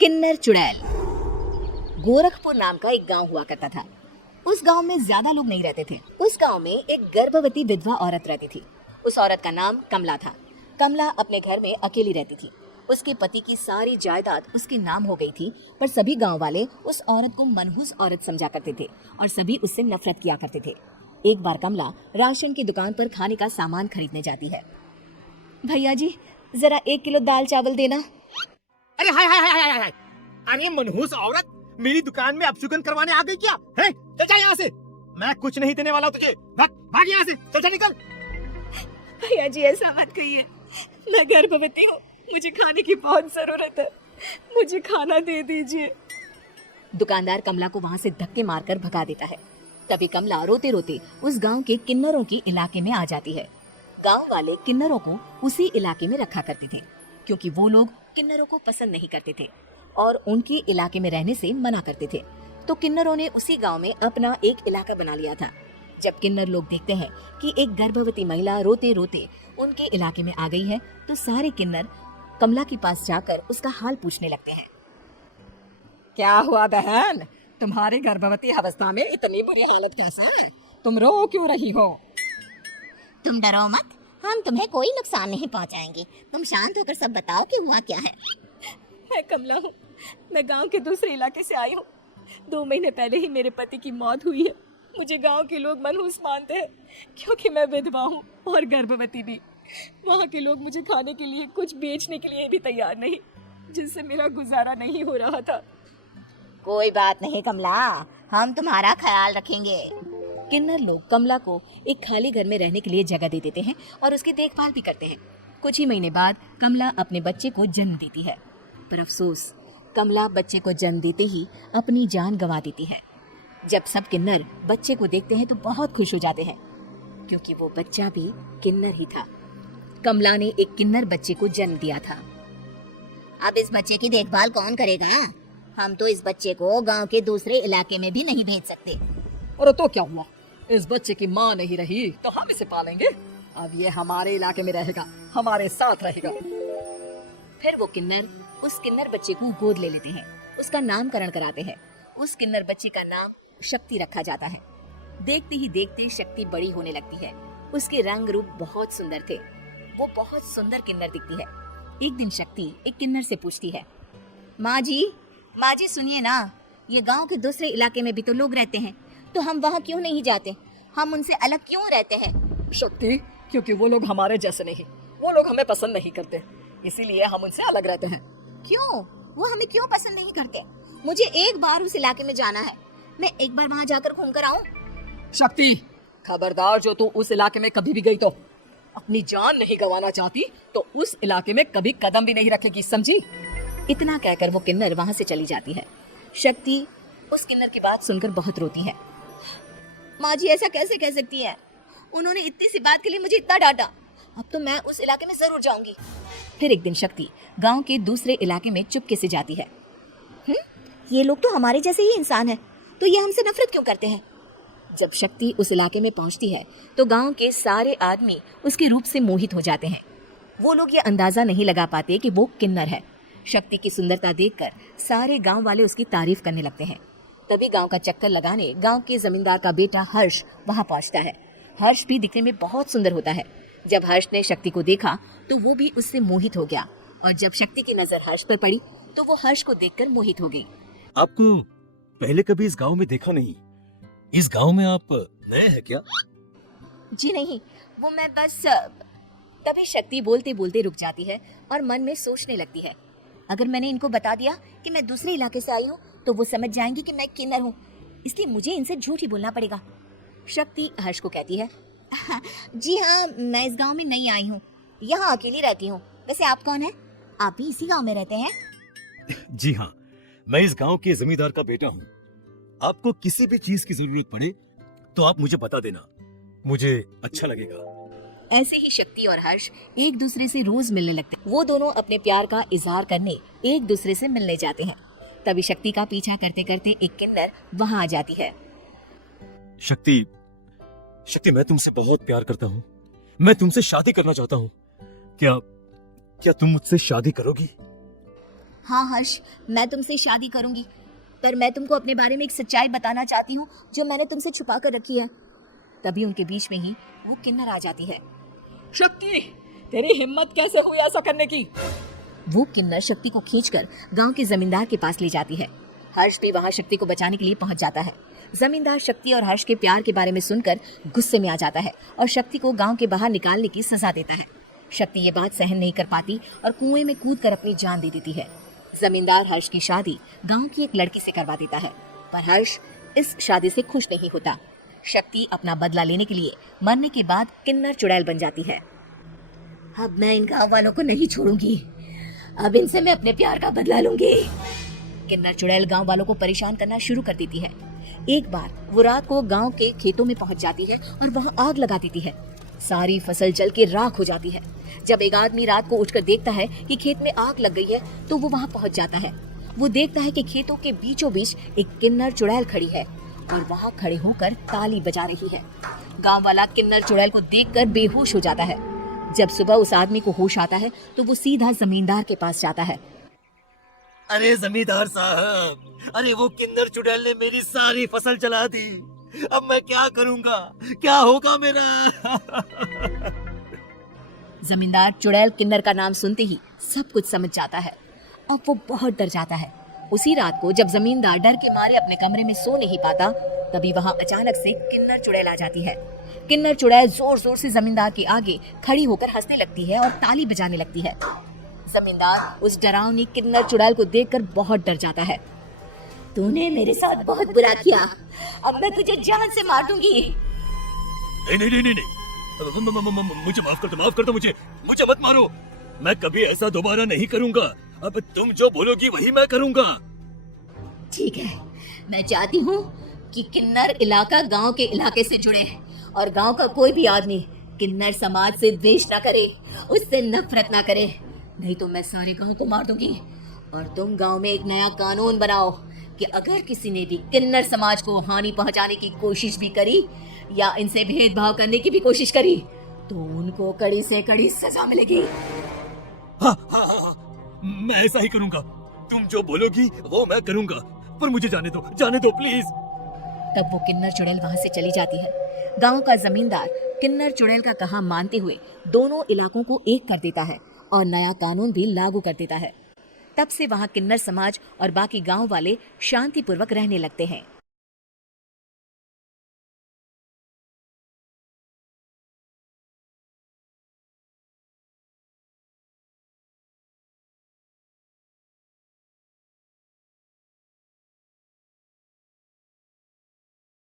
किन्नर चुड़ैल। गोरखपुर नाम का एक गांव हुआ करता था। उस गांव में ज्यादा लोग नहीं रहते थे। उस गांव में एक गर्भवती विधवा औरत रहती थी। उस औरत का नाम कमला था। कमला अपने घर में अकेली रहती थी। उसके पति की सारी जायदाद उसके नाम हो गई थी, पर सभी गांव वाले उस औरत को मनहूस औरत समझा करते थे और सभी उससे नफरत किया करते थे। एक बार कमला राशन की दुकान पर खाने का सामान खरीदने जाती है। भैया जी, जरा 1 किलो दाल चावल देना। अरे हाय हाय हाय हाय हाय, अरे मनहूस औरत, मेरी दुकान में अपशुगन करवाने आ गई क्या? है? चल जा यहाँ से, मैं कुछ नहीं देने वाला तुझे। भाग भाग यहाँ से, चल जा निकल। भैया जी ऐसा मत कहिए, मैं गर्भवती हूँ, मुझे खाने की बहुत जरूरत है, मुझे खाना दे दीजिए। दुकानदार कमला को वहाँ से धक्के मारकर भगा देता है। तभी कमला रोते रोते उस गांव के किन्नरों के इलाके में आ जाती है। गांव वाले किन्नरों को उसी इलाके में रखा करते थे, क्योंकि वो लोग किन्नरों को पसंद नहीं करते थे और उनके इलाके में रहने से मना करते थे। तो किन्नरों ने उसी गांव में अपना एक इलाका बना लिया था। जब किन्नर लोग देखते हैं कि एक गर्भवती महिला रोते रोते उनके इलाके में आ गई है, तो सारे किन्नर कमला के पास जाकर उसका हाल पूछने लगते हैं। क्या हुआ बहन, तुम्हारी गर्भवती अवस्था में इतनी बुरी हालत कैसे है? तुम रो क्यों रही हो? तुम डरो मत, हम तुम्हें कोई नुकसान नहीं पहुंचाएंगे। तुम शांत होकर सब बताओ कि हुआ क्या है। मैं कमला हूँ, मैं गांव के दूसरे इलाके से आई हूँ। 2 महीने पहले ही मेरे पति की मौत हुई है। मुझे गांव के लोग मनहूस मानते हैं, क्योंकि मैं विधवा हूँ और गर्भवती भी। वहाँ के लोग मुझे खाने के लिए कुछ बेचने के लिए भी तैयार नहीं, जिससे मेरा गुजारा नहीं हो रहा था। कोई बात नहीं कमला, हम तुम्हारा ख्याल रखेंगे। किन्नर लोग कमला को एक खाली घर में रहने के लिए जगह दे देते हैं और उसकी देखभाल भी करते हैं। कुछ ही महीने बाद कमला अपने बच्चे को जन्म देती है, पर अफसोस, कमला बच्चे को जन्म देते ही अपनी जान गंवा देती है। जब सब किन्नर बच्चे को देखते हैं तो बहुत खुश हो जाते हैं, क्योंकि वो बच्चा भी किन्नर ही था। कमला ने एक किन्नर बच्चे को जन्म दिया था। अब इस बच्चे की देखभाल कौन करेगा? हम तो इस बच्चे को गांव के दूसरे इलाके में भी नहीं भेज सकते। और तो क्या हुआ, इस बच्चे की माँ नहीं रही तो हम इसे पालेंगे। अब ये हमारे इलाके में रहेगा, हमारे साथ रहेगा। फिर वो किन्नर उस किन्नर बच्चे को गोद ले लेते हैं, उसका नामकरण कराते हैं। उस किन्नर बच्चे का नाम शक्ति रखा जाता है। देखते ही देखते शक्ति बड़ी होने लगती है। उसके रंग रूप बहुत सुंदर थे। वो बहुत सुंदर किन्नर दिखती है। एक दिन शक्ति एक किन्नर से पूछती है, माँ जी सुनिए ना, ये गांव के दूसरे इलाके में भी तो लोग रहते हैं, तो हम वहाँ क्यों नहीं जाते? हम उनसे अलग क्यों रहते हैं? शक्ति, क्योंकि वो लोग हमारे जैसे नहीं, वो लोग हमें पसंद नहीं करते, इसीलिए हम उनसे अलग रहते हैं। क्यों? वो हमें क्यों पसंद नहीं करते? मुझे एक बार उस इलाके में जाना है, मैं एक बार वहाँ जाकर घूम कर आऊँ। शक्ति, खबरदार, जो तू उस इलाके में कभी भी गई तो अपनी जान नहीं गंवाना चाहती तो उस इलाके में कभी कदम भी नहीं रखेगी, समझी? इतना कहकर वो किन्नर वहाँ से चली जाती है। शक्ति उस किन्नर की बात सुनकर बहुत रोती है। माँ जी ऐसा कैसे कह सकती हैं? उन्होंने इतनी सी बात के लिए मुझे इतना डांटा। अब तो मैं उस इलाके में जरूर जाऊंगी। फिर एक दिन शक्ति गांव के दूसरे इलाके में चुपके से जाती है। ये लोग तो हमारे जैसे ही इंसान हैं, तो ये हमसे नफरत क्यों करते हैं? जब शक्ति उस इलाके में पहुंचती है तो गांव के सारे आदमी उसके रूप से मोहित हो जाते हैं। वो लोग ये अंदाजा नहीं लगा पाते कि वो किन्नर है। शक्ति की सुंदरता देखकर सारे गांव वाले उसकी तारीफ करने लगते हैं। तभी गांव का चक्कर लगाने गांव के जमींदार का बेटा हर्ष वहां पहुंचता है। हर्ष भी दिखने में बहुत सुंदर होता है। जब हर्ष ने शक्ति को देखा तो वो भी उससे मोहित हो गया, और जब शक्ति की नजर हर्ष पर पड़ी तो वो हर्ष को देखकर मोहित हो गई। आपको पहले कभी इस गांव में देखा नहीं। इस गांव में आप नए हैं क्या? जी नहीं, वो मैं बस। तभी शक्ति बोलते बोलते रुक जाती है और मन में सोचने लगती है, अगर मैंने इनको बता दिया कि मैं दूसरे इलाके से आई हूँ तो वो समझ जाएंगी कि मैं किन्नर हूँ, इसलिए मुझे इनसे झूठ ही बोलना पड़ेगा। शक्ति हर्ष को कहती है, जी हाँ, मैं इस गांव में नई आई हूँ, यहाँ अकेली रहती हूँ। वैसे आप कौन है? आप भी इसी गांव में रहते हैं? जी हाँ, मैं इस गांव के जमींदार का बेटा हूँ। आपको किसी भी चीज की जरूरत पड़े तो आप मुझे बता देना, मुझे अच्छा लगेगा। ऐसे ही शक्ति और हर्ष एक दूसरे से रोज मिलने लगते हैं। वो दोनों अपने प्यार का इजहार करने एक दूसरे से मिलने जाते हैं। तभी शक्ति का पीछा करते करते एक किन्नर वहां आ जाती है। शक्ति, मैं तुमसे बहुत प्यार करता हूँ। मैं तुमसे शादी करना चाहता हूँ। क्या तुम मुझसे शादी करोगी? हाँ हर्ष, मैं तुमसे शादी करूंगी, पर मैं तुमको अपने बारे में एक सच्चाई बताना चाहती हूँ जो मैंने तुमसे छुपा कर रखी है। तभी उनके बीच में ही वो किन्नर आ जाती है। शक्ति, तेरी हिम्मत कैसे हुई ऐसा करने की? वो किन्नर शक्ति को खींचकर गांव के जमींदार के पास ले जाती है। हर्ष भी वहां शक्ति को बचाने के लिए पहुंच जाता है। जमींदार शक्ति और हर्ष के प्यार के बारे में सुनकर गुस्से में आ जाता है और शक्ति को गांव के बाहर निकालने की सजा देता है। शक्ति ये बात सहन नहीं कर पाती और कुएं में कूदकर अपनी जान दे देती है। जमींदार हर्ष की शादी गांव की एक लड़की से करवा देता है, पर हर्ष इस शादी से खुश नहीं होता। शक्ति अपना बदला लेने के लिए मरने के बाद किन्नर चुड़ैल बन जाती है। अब मैं इन गाँव वालों को नहीं छोड़ूंगी, अब इनसे मैं अपने प्यार का बदला लूंगी। किन्नर चुड़ैल गांव वालों को परेशान करना शुरू कर देती है। एक बार वो रात को गांव के खेतों में पहुंच जाती है और वहां आग लगा देती है। सारी फसल जल के राख हो जाती है। जब एक आदमी रात को उठकर देखता है कि खेत में आग लग गई है तो वो वहां पहुंच जाता है। वो देखता है कि खेतों के बीचों बीच एक किन्नर चुड़ैल खड़ी है और वहां खड़े होकर ताली बजा रही है। गांव वाला किन्नर चुड़ैल को देखकर बेहोश हो जाता है। जब सुबह उस आदमी को होश आता है तो वो सीधा जमींदार के पास जाता है। अरे जमींदार साहब, अरे वो किन्नर चुड़ैल ने मेरी सारी फसल जला दी। अब मैं क्या करूंगा, क्या होगा मेरा? जमींदार चुड़ैल किन्नर का नाम सुनते ही सब कुछ समझ जाता है। अब वो बहुत डर जाता है। उसी रात को जब जमींदार डर के मारे अपने कमरे में सो नहीं पाता, तभी वहां अचानक से किन्नर चुड़ैल आ जाती है। किन्नर चुड़ैल जोर जोर से जमींदार के आगे खड़ी होकर हंसने लगती है और ताली बजाने लगती है। जमींदार उस डरावनी किन्नर चुड़ैल को देखकर बहुत डर जाता है। तूने मेरे साथ बहुत बुरा किया, अब मैं तुझे जान से मार दूंगी। नहीं नहीं नहीं नहीं नहीं, मुझे माफ कर दो, मुझे मत मारो। मैं कभी ऐसा दोबारा नहीं करूंगा। अब तुम जो बोलोगी वही मैं करूंगा। ठीक है, मैं चाहती हूँ कि किन्नर इलाका गांव के इलाके से जुड़े और गांव का कोई भी आदमी किन्नर समाज से द्वेष ना करे, उससे नफरत ना करे, नहीं तो मैं सारे गांव को मार दूंगी। और तुम गांव में एक नया कानून बनाओ कि अगर किसी ने भी किन्नर समाज को हानि पहुंचाने की कोशिश भी करी या इनसे भेदभाव करने की भी कोशिश करी तो उनको कड़ी से कड़ी सजा मिलेगी। हाँ, मैं ऐसा ही करूंगा। तुम जो बोलोगी वो मैं करूंगा, पर मुझे जाने दो प्लीज। तब वो किन्नर चुड़ैल वहां से चली जाती है। गांव का जमींदार किन्नर चुड़ैल का कहा मानते हुए दोनों इलाकों को एक कर देता है और नया कानून भी लागू कर देता है। तब से वहां किन्नर समाज और बाकी गांव वाले शांतिपूर्वक रहने लगते हैं।